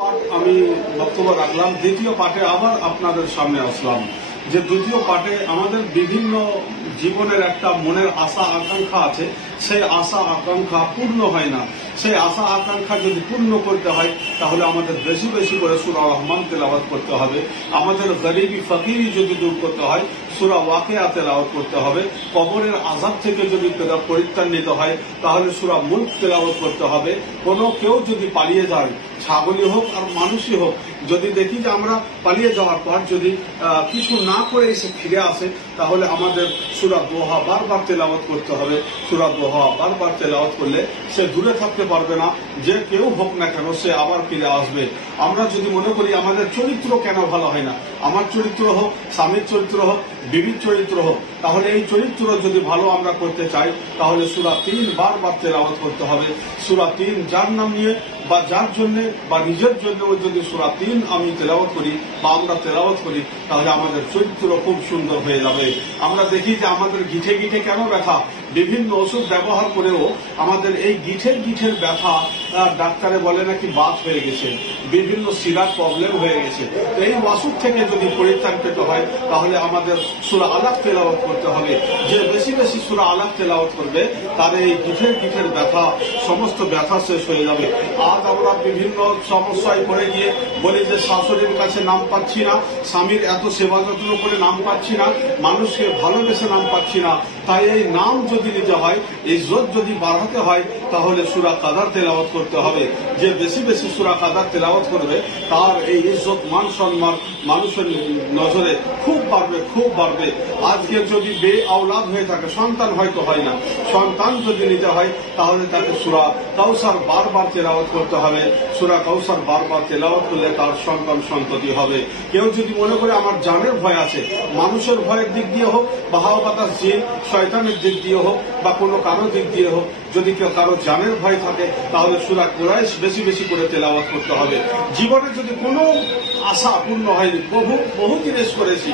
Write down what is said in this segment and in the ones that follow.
পাঠ আমি বক্তব্য রাখলাম। দ্বিতীয় পাঠে আবার আপনাদের সামনে আসলাম যে দ্বিতীয় পাঠে আমাদের বিভিন্ন জীবনের একটা মনের আশা আকাঙ্ক্ষা আছে, সেই আশা আকাঙ্ক্ষা পূর্ণ হয় না। সেই আশা আকাঙ্ক্ষা যদি পূর্ণ করতে হয় তাহলে আমাদের বেশি বেশি করে সূরা রহমান তেলাওয়াত করতে হবে। আমাদের গরিবি ফকিরি যদি দূর করতে হয় সূরা ওয়াকিয়া তেলাওয়াত করতে হবে। কবরের আযাব থেকে যদি পরিত্রাণ নিতে হয় তাহলে সূরা মুলক তেলাওয়াত করতে হবে। কেউ যদি পালিয়ে যায়, ছাগলই হোক আর মানুষই হোক, যদি দেখি যে আমরা পালিয়ে যাওয়ার পর যদি কিছু না করে এসে ফিরে আসে তাহলে আমাদের সূরা দোহা বারবার তেলাওয়াত করতে হবে। সূরা দোহা বারবার তেলাওয়াত করলে সে দূরে থাকতে পারবে না, যে কেউ হোক না কেন সে আবার ফিরে আসবে। আমরা যদি মনে করি আমাদের চরিত্র কেন ভালো হয় না, আমার চরিত্র হোক, স্বামীর চরিত্র হোক, বিবির চরিত্র হোক, তাহলে এই চরিত্র যদি ভালো আমরা করতে চাই তাহলে সূরা ৩ বারবার তেলাওয়াত করতে হবে। সূরা ৩ যার নাম নিয়ে বা যার জন্য বা নিজের জন্য যদি সূরা ৩ আমি তেলাওয়াত করি বা আমরা তেলাওয়াত করি তাহলে আমাদের চরিত্র খুব সুন্দর হয়ে যাবে। আমরা দেখি যে আমাদের গিঠে গিঠে কেন ব্যথা, বিভিন্ন ওষুধ ব্যবহার করেও আমাদের এই গিঠের ব্যথা ডাক্তারে বলে নাকি বাত হয়ে গেছে, বিভিন্ন শিরার প্রবলেম হয়ে গেছে। এই ওষুধ থেকে যদি পরিত্রাণ পেতে হয় তাহলে আমাদের সূরা আলাক তেলাওয়াত করতে হবে। যে বেশি বেশি সূরা আলাক তেলাওয়াত করবে তার এই গিঠের ব্যথা, সমস্ত ব্যথা শেষ হয়ে যাবে। আজ আমরা বিভিন্ন সমস্যায় পড়ে গিয়ে বলি যে শাশুড়ির কাছে নাম পাচ্ছি না, স্বামীর এত সেবা যত্ন করে নাম পাচ্ছি না, মানুষকে ভালোবেসে নাম পাচ্ছি না। তাই এই নাম যদি নিতে হয়, ইজ্জত যদি বাড়াতে হয় তাহলে সূরা কাদার তেলাওয়াত করতে হবে। যে বেশি বেশি সূরা কাদার তেলাওয়াত করবে তার এই ইজ্জত মান সম্মান মানুষের নজরে খুব বাড়বে। আজকে যদি বে-আওলাদ হয়ে থাকে, সন্তান হয়তো হয় না, সন্তান যদি নিতে হয় তাহলে তাকে সূরা কাউসার বারবার তেলাওয়াত করতে হবে। সূরা কাউসার বারবার তেলাওয়াত করলে তার সন্তান সন্ততি হবে। কেউ যদি মনে করে আমার জানের ভয় আছে, মানুষের ভয়ের দিক দিয়ে হোক বা হাওয়া বাতাস জিন শয়তানের দিক দিয়ে হোক বা কোনো কারো দিক দিয়ে হোক, যদি কেউ কারো জানের ভয় থাকে তাহলে সূরা কুরাইশ বেশি বেশি করে তেলাওয়াত করতে হবে। জীবনে যদি কোনো আশা পূর্ণ হয়নি, বহু জিনিস করেছি,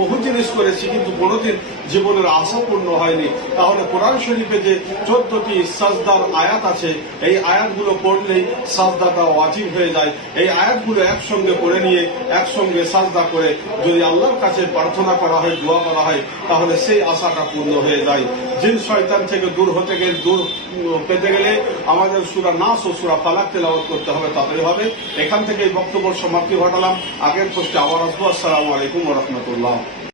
বহু জিনিস করেছি কিন্তু কোনোদিন জীবনের আশা পূর্ণ হয়নি, তাহলে কোরআন শরীফে যে 14টি সাজদার আয়াত আছে এই আয়াতগুলো পড়লেই সাজদাটা ওয়াজিব হয়ে যায়। এই আয়াতগুলো একসঙ্গে পড়ে নিয়ে একসঙ্গে সাজদা করে যদি আল্লাহর কাছে প্রার্থনা করা হয়, দোয়া করা হয় তাহলে সেই আশাটা পূর্ণ হয়ে যায়। জিন শয়তান থেকে দূর পেতে গেলে আমাদের সূরা নাস ও সূরা ফালাক তেলাওয়াত করতে হবে, তাতেই হবে। এখান থেকে এই বক্তব্য সমাপ্তি ঘটালাম। আগের পোস্টে আবার আসবো। আসসালামু আলাইকুম ওয়া রাহমাতুল্লাহ।